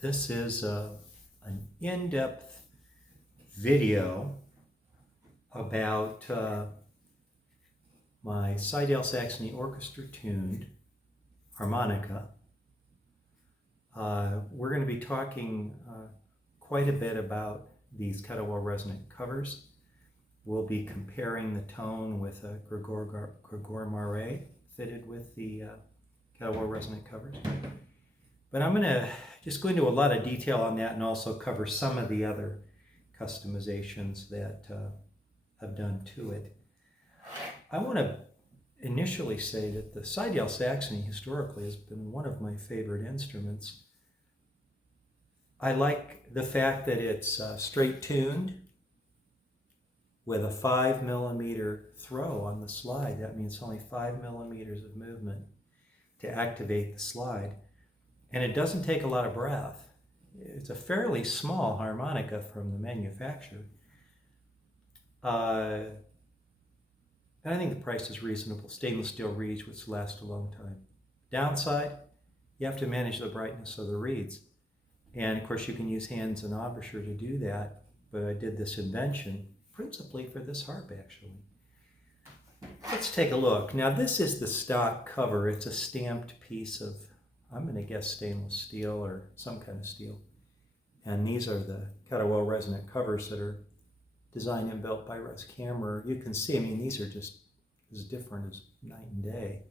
This is an in-depth video about my Seydel Saxony orchestra tuned harmonica. We're going to be talking quite a bit about these Kettlewell Resonant Covers. We'll be comparing the tone with a Gregoire Maret fitted with the Kettlewell Resonant Covers. But I'm going to just go into a lot of detail on that and also cover some of the other customizations that I've done to it. I want to initially say that the Seydel Saxony historically has been one of my favorite instruments. I like the fact that it's straight tuned with a 5mm throw on the slide. That means only 5mm of movement to activate the slide. And it doesn't take a lot of breath. It's a fairly small harmonica from the manufacturer. And I think the price is reasonable. Stainless steel reeds, which last a long time. Downside, you have to manage the brightness of the reeds. And of course you can use hands and embouchure to do that, but I did this invention principally for this harp actually. Let's take a look. Now this is the stock cover. It's a stamped piece of, I'm going to guess stainless steel or some kind of steel. And these are the Kettlewell Resonant Covers that are designed and built by Russ Kammerer. You can see, I mean, these are just as different as night and day.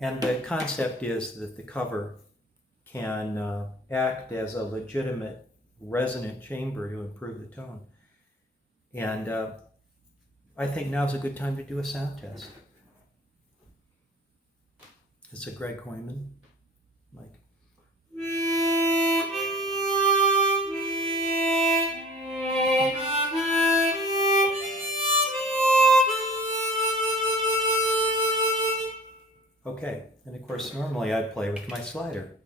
And the concept is that the cover can act as a legitimate resonant chamber to improve the tone. And I think now's a good time to do a sound test. It's a Greg Hoyman mic. Okay, and of course normally I'd play with my slider,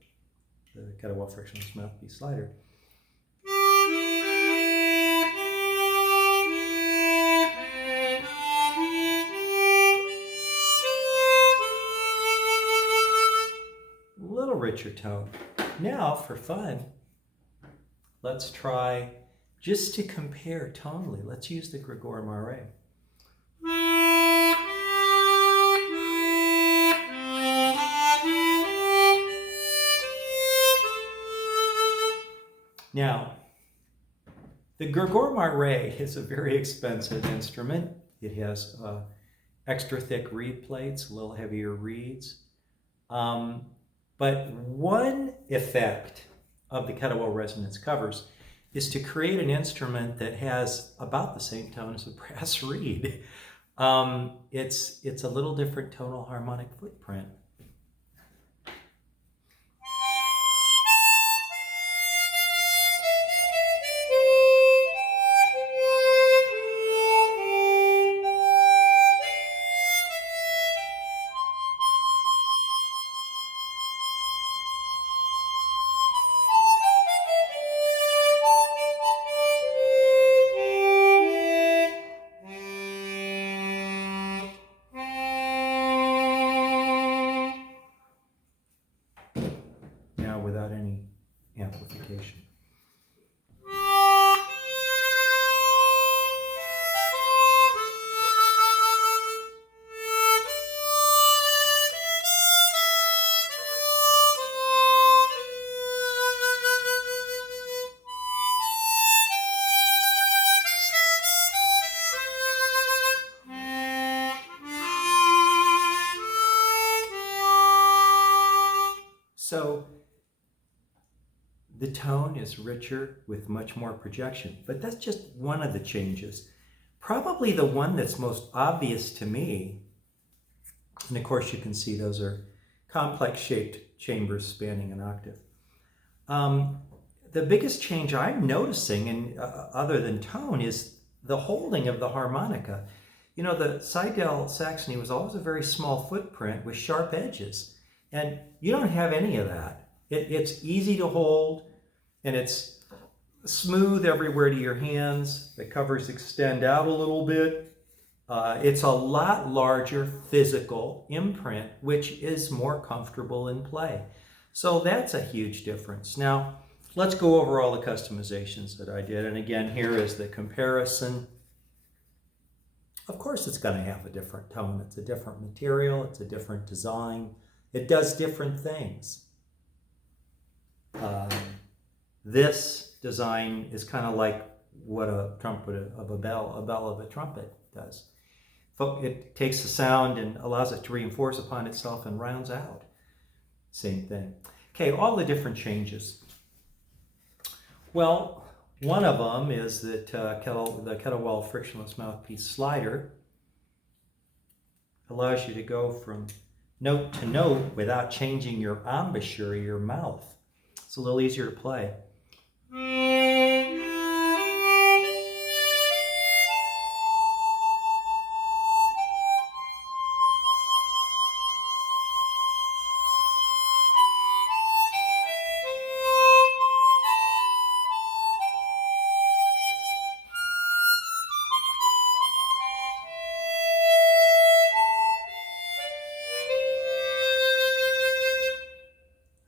the Kettlewell Frictionless Mouthpiece slider. Little richer tone. Now for fun, let's try, just to compare tonally, let's use the Gregoire Maret. Now, the Gregoire Maret is a very expensive instrument. It has extra thick reed plates, a little heavier reeds. But one effect of the Kettlewell Resonance Covers is to create an instrument that has about the same tone as a brass reed. It's a little different tonal harmonic footprint. Now without any amplification. So the tone is richer with much more projection, but that's just one of the changes. Probably the one that's most obvious to me, and of course you can see those are complex shaped chambers spanning an octave. The biggest change I'm noticing, and other than tone, is the holding of the harmonica. You know, the Seydel Saxony was always a very small footprint with sharp edges, and you don't have any of that. It's easy to hold, and it's smooth everywhere to your hands. The covers extend out a little bit. It's a lot larger physical imprint, which is more comfortable in play. So that's a huge difference. Now, let's go over all the customizations that I did. And again, here is the comparison. Of course, it's going to have a different tone. It's a different material. It's a different design. It does different things. This design is kind of like what a trumpet of a bell of a trumpet does. It takes the sound and allows it to reinforce upon itself and rounds out. Same thing. Okay, all the different changes. Well, one of them is that the Kettlewell Frictionless Mouthpiece slider allows you to go from note to note without changing your embouchure, your mouth. It's a little easier to play.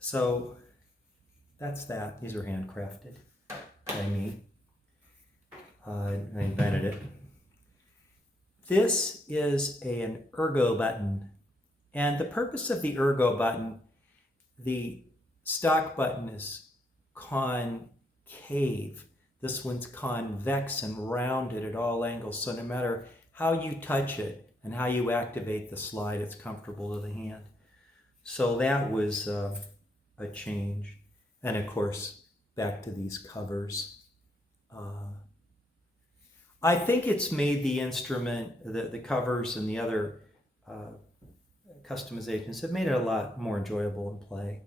So that's that. These are handcrafted by me. I invented it. This is an ERGO button. And the purpose of the ERGO button, the stock button is concave. This one's convex and rounded at all angles. So no matter how you touch it and how you activate the slide, it's comfortable to the hand. So that was a change. And of course, back to these covers. I think it's made the instrument, the covers and the other customizations have made it a lot more enjoyable in play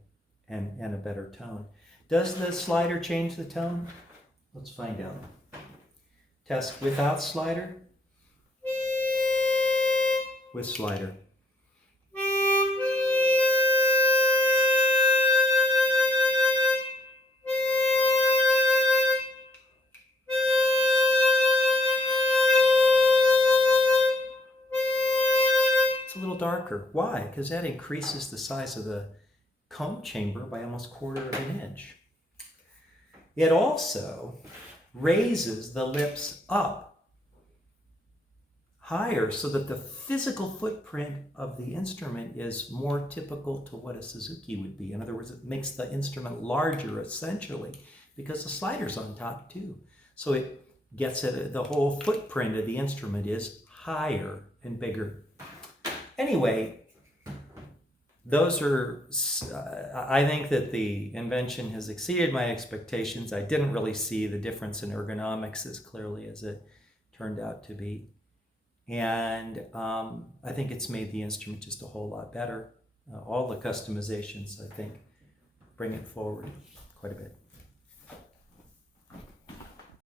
and a better tone. Does the slider change the tone? Let's find out. Test without slider. With slider. Darker. Why? Because that increases the size of the comb chamber by almost 1/4 of an inch. It also raises the lips up higher so that the physical footprint of the instrument is more typical to what a Suzuki would be. In other words, it makes the instrument larger essentially because the slider's on top too. So it gets it, the whole footprint of the instrument is higher and bigger. Anyway, those are, I think that the invention has exceeded my expectations. I didn't really see the difference in ergonomics as clearly as it turned out to be. And I think it's made the instrument just a whole lot better. All the customizations, I think, bring it forward quite a bit.